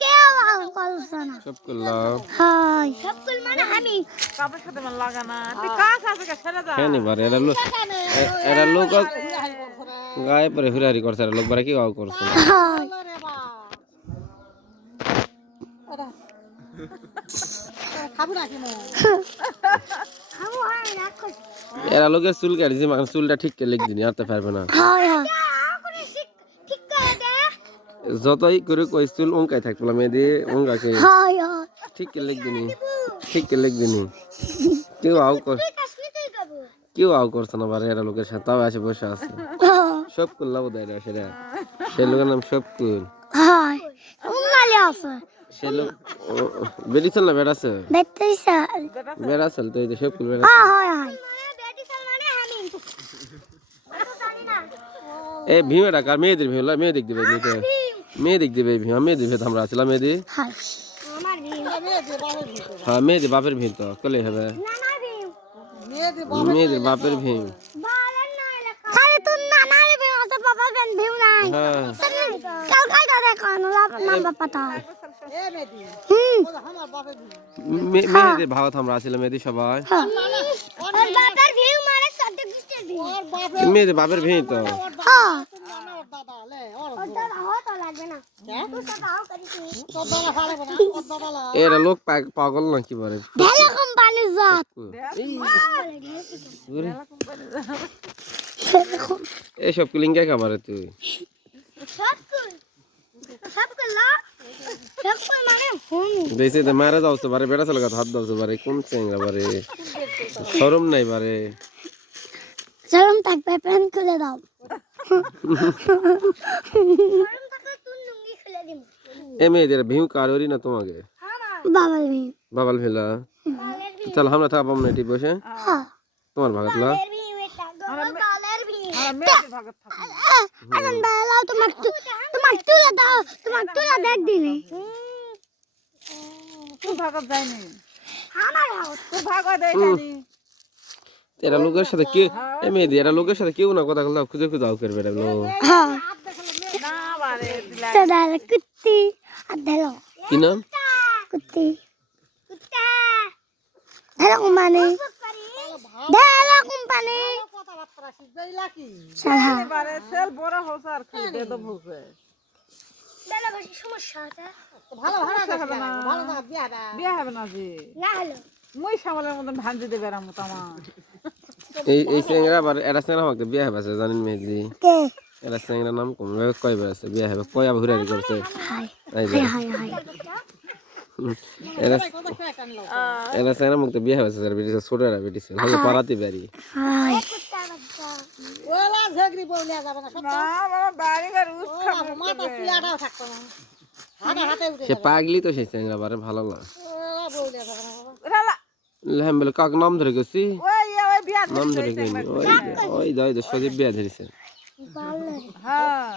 কেউ করছে না সব করলাম হাই সব কল মানে আমি কাপড় সাথে মন লাগা না তুই কাজ আছে কে ছেড়ে যা হ্যাঁ নি বারে এরা লোক গায়ে পরে হুরারি করছে এরা লোক বারে কি গাও করছে না। হাই খাবো না কি মো খাবো হাই রাখো এরা লোকের চুল কাটছে মাখন চুলটা ঠিক করে লিখ দিনি আর তো পারবে না হাই হাই ঠিক করে দে যতই করে কই চুল অঙ্কাই থাকলো মেয়েদি অঙ্কাকে হাই হাই ঠিক করে লিখ দিনি ঠিক করে লিখ দিনি কেউ আও কর তুই কাশ্মীর তুই গাবো কেউ আও করছে না বারে এরা লোকের সাথে তাও আসে বসে আছে সব করলাম বোধ হয় সেটা সে লোকের নাম সব কুল হাই উনালে আছে সে লোক বেরিয়েছিল না বেড়াচ্ছে বেতেইছা বেড়াচ্ছিল তো এই যে সব কুল হাই বেড়াচ্ছে হাই হাই বেটি সাল মানে আমি তো জানি না এ ভিমে ডাকার মেয়েদের ভিম মেয়ে দেখ দিবে মেয়েকে মেয়ে দেখ দিবে ভিম মেয়ে দিবে আমরা আছিলাম মেয়েদি হাই আমার ভিম হ্যাঁ মেয়েদের বাপের ভিম তো কলে হবে নানা ভিম মেয়েদের বাপের ভিম বালের নাই লেখা খালি তুই নানার ভিম আছে বাবা বেন ভিম নাই হ্যাঁ কাল কাই দাদা কোন নাম বাবা তা এ মেদি আমার বাপে মেয়েদের ভাও আমরা আছিলাম মেয়েদি সবাই ওর বাবার ভিম মানে সাথে গুস্টের ভিম ওর বাপে মেয়েদের বাপের ভিম তো হ্যাঁ নানা ওর দাদা লে ওর ওর দাদা হতো লাগবে না তুই তো দাও করিস তোর দাদা পারবে না ওর দাদা লা এরা লোক পাগল না কি বলে ঢেলে কোম্পানি জাত এইসব কুলিঙ্গা খাবার তুই সব কলা সব কল মানে হুম বেশি তো মারা যাও বারে বেড়া চলে হাত দাও বারে কোন চেঙ্গা বারে শরম নাই বারে শরম থাকবে প্যান্ট খুলে দাও শরম থাকলে তুই লুঙ্গি খুলে দিম এ মেয়েদের ভিউ কারোরই না তোমাকে বাবার ভিম বাবাল ফেলা চল আমরা থাকবাম না ঠিক বসে হ্যাঁ তোমার ভাগতলা বালের ভিম এটা বালের ভিম আমার মেয়েদের ভাগত থাকে এখন বেলাও তোমার তুলে দাও তোমার তুলে দেখ দিলে তুই ভাগত যায়নি আমার হাও তুই ভাগত দেয় জানি এরা লোকের সাথে কে এ মেয়েদের এরা লোকের সাথে কেউ না কথা বলতে খুঁজে খুঁজে আও করবে এরা লোক হ্যাঁ না বারে দিলা সদাল কুত্তি আদলো কি নাম কুত্তি কুত্তা ঢেলা কোম্পানি ঢেলা কোম্পানি কথাবার্তা শিখাইলা কি সাহা বারে সেল বড় হচ্ছে আর খালি বেদ ভুকে ঢেলা বেশি সমস্যা আছে ভালো ভালো হবে না ভালো না বিয়া হবে না জি না হলো মই সামলের মতন ভাঞ্জি দেবে এর মত আমার এই চেঙ্গা আবার এরা চেঙ্গা আমাকে বিয়ে হবে জানেন মেয়েদি কে এরা চেঙ্গা নাম কম কয়বার আছে বিয়ে হবে কয় আবার হুরারি করছে হাই এই যে হাই হাই এরা এরা চেঙ্গা মুক্ত বিয়ে হবে স্যার বেটিছে ছোটরা বেটিছে আমি পারাতে পারি হাই ওলা ঝগড়ি বউলিয়া যাবে না না বাবা বাড়ি ঘর উস খাবো মাথা সিলাটাও থাকতো না হাতে হাতে উঠে সে পাগলি তো সেই চেঙ্গা বারে ভালো না ওলা বউলিয়া যাবে না বাবা লেহাম বলে কাক নাম ধরে গেছি ওই বিয়া নাম ধরে গেনি ওই দাই তো সজীব বিয়া ধরেছে হ্যাঁ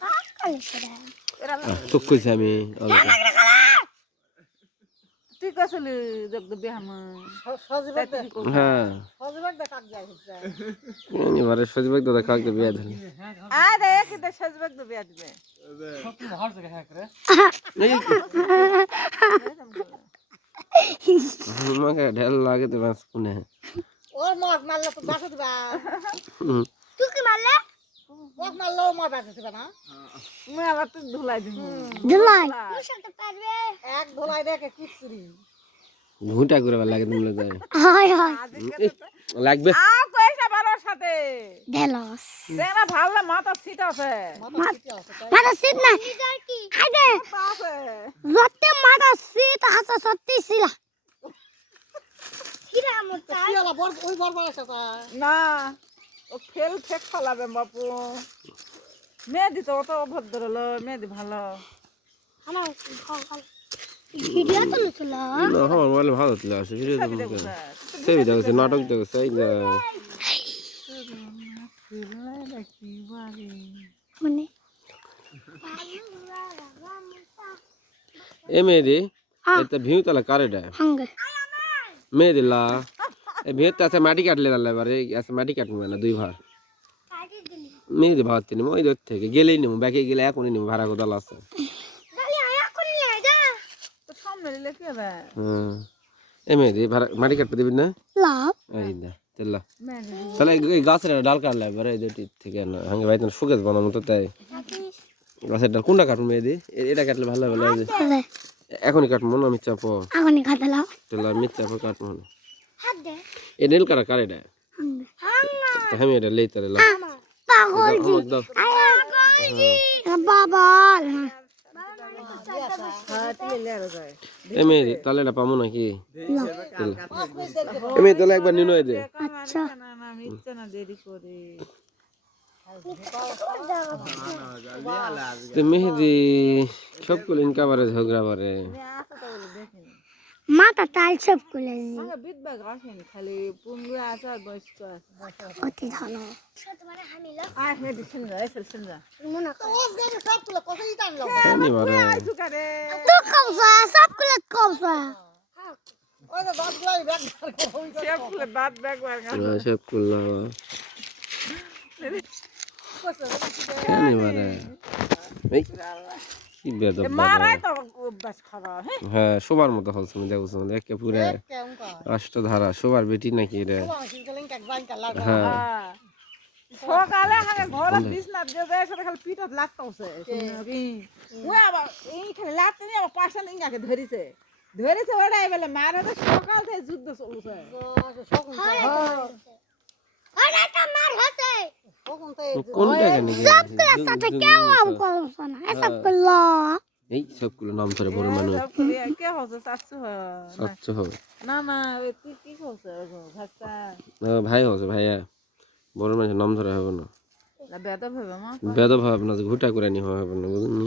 কাকালে সেটা চোখ কইছি আমি অল্প তুই কসলি জগদ বিয়া হাম সজীব হ্যাঁ সজীব দেখাক যায় হচ্ছে এবারে সজীব দাদা কাক তো বিয়া ধরে আরে কি দে সজীব বিয়া দিবে আমাকে ঢেল লাগে তো বাস পুনে ওর মগ মারলে তো বাসা দিবা তুই কি মারলে মগ মারলে মগ বাসা দিবা না মুই আবার তুই ধুলাই দিব ধুলাই তুই সাথে পারবে এক ধুলাই দেখে কুচুরি ঘুঁটা করে লাগে তুমি যায় হাই হাই লাগবে আ কইছা বারোর সাথে ঢেলাস দেখনা ভালো মাথা সিট আছে মাথা সিট নাই আইদে আছে যতে মাথা সিট আছে সত্যি সিলা সিরা মোটা কিলা বড় ওই বড় বড় আছে না ও ফেল ফেক ফলাবে বাপু মেহেদি তো অত অভদ্র হলো মেহেদি ভালো আমার ভালো ভিডিও তুলছিল না আমার মোবাইলে ভালো ছিল আসে ভিডিও সেই দেখছে নাটক দেখছে এই না মানে এ মেয়েদি এটা ভিউ তালা কারেডা হাঙ্গে মেয়েদিলা এ ভিউ তো আছে মাটি কাটলে দালে বারে আছে মাটি কাটবে না দুই ভার মেয়েদি ভাত তিনি ওই দূর থেকে গেলেই নিমু ব্যাকে গেলে এখনই নিমু ভাড়া কোদাল আছে খালি আয়া করে নিলে কি হবে এই মেহেদি মাটি কাটতে দিবি না লাভ এই দা তেলা মেহেদি তাহলে এই গাছের ডাল কাটলে এবারে এই দুটি থেকে না হাঙ্গে বাইতে শুকেছ বানানো তো তাই গাছের ডাল কোনটা কাটবো মেহেদি এটা কাটলে ভালো হবে না এখনই কাটবো না মিথ্যা পো এখনই খাতে লাও তেলা মিথ্যা পো কাটবো না হাত দে এই নীল কাটা কারে এটা হাঙ্গা তো আমি এটা লেইতে লা পাগল জি দাও বাবা হ্যাঁ তিলে রে যায় এই মেহেদি তাহলে এটা পাবো নাকি এই মেহেদি তাহলে একবার নিনো দে আচ্ছা না না আমি ইচ্ছা না দেরি করে তো মেহেদি সবগুলো ইনকা বারে ঝগড়া বারে আসা তো বলে দেখি মাথা তাল সব খুলে জি আগে বিট ব্যাগ আসেনি খালি পুঙ্গু আছে আর বয়স্ক আছে অতি ভালো আর হেডি শুনজা এসে শুনজা মনে জানি বারে আইছু কারে তো কমসা সব খুলে কমসা সব খুলে বাদ ব্যাগ বার সব কুল্লা জানি বারে এই কি বেদ মারাই তো বাস খাওয়া হ্যাঁ সবার মতো হলছে আমি দেখছো একে পুরে অষ্টধারা সবার বেটি নাকি রে হ্যাঁ সকালে হাগে ঘরে বিছনা দিয়ে যায় সাথে খালি পিঠত লাগতাছে কি ওই আবার এইখানে লাগতে নি আবার পাশে ইঙ্গাকে ধরিছে ওড়াই বলে মারে তো সকাল থেকে যুদ্ধ চলছে আরে তা মার হসে কোন জায়গা নাকি সবগুলো সাথে কেউ আম কমসা না এসব করলো এই সবগুলো নাম ধরে বড় মানুষ কে হচ্ছে চাচ্ছু আচ্ছা হবে না না ওই তুই কি হচ্ছে ভাষা ভাই হচ্ছে ভাইয়া বড় মানুষের নাম ধরে হবে না না বেদব হবে মা বেদ ভাব না ঘুটা করে নি হবে না বুঝলি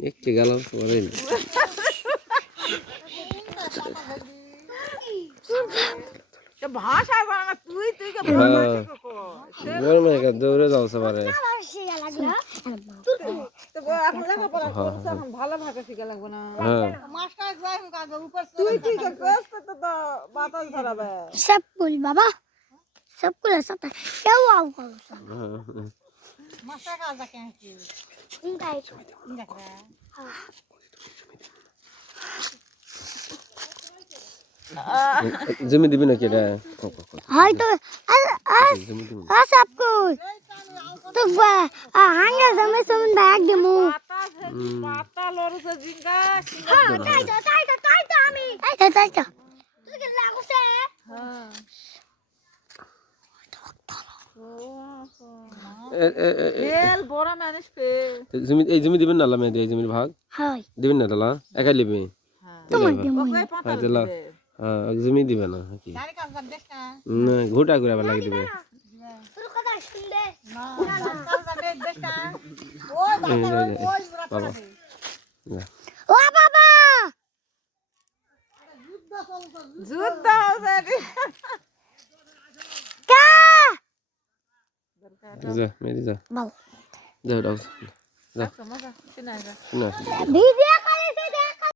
একটি গেলাম সবাই ভাষা না তুই কে বড় মানুষ দৌড়ে যাও সবারে ভালো ভাষা শিখা লাগবে না হ্যাঁ তুই কি করছিস তো বাতাস ধরাবে सब कुल बाबा सब कुल साथ क्या हुआ कमसा মাস্টার কাজ কেন কি इनका জমি দিবি নাকি এটা हाय तो জমি দিবি सब कुल तो हांगे समय समय बैग देमु পাতা লরছে জিঙ্গা हां ताई तो আমি তাই তো তুই কি লাগছে হ্যাঁ এল বড় মানুষ পে জমি এই জমি দিবেন না লামে এই জমির ভাগ হাই দিবেন না তালা একাই লিবি তোমার দেমু ওকে পাতা দিলা হ্যাঁ জমি দিবে না কি গাড়ি কাজ দেখ না ঘুটা করে আবার লাগিয়ে দিবে তোর কথা শুনবে বাবা ও বাবা যুদ্ধ হচ্ছে কা যা মেরি যা বল যাও দাও মজা শোনা না ভিডিও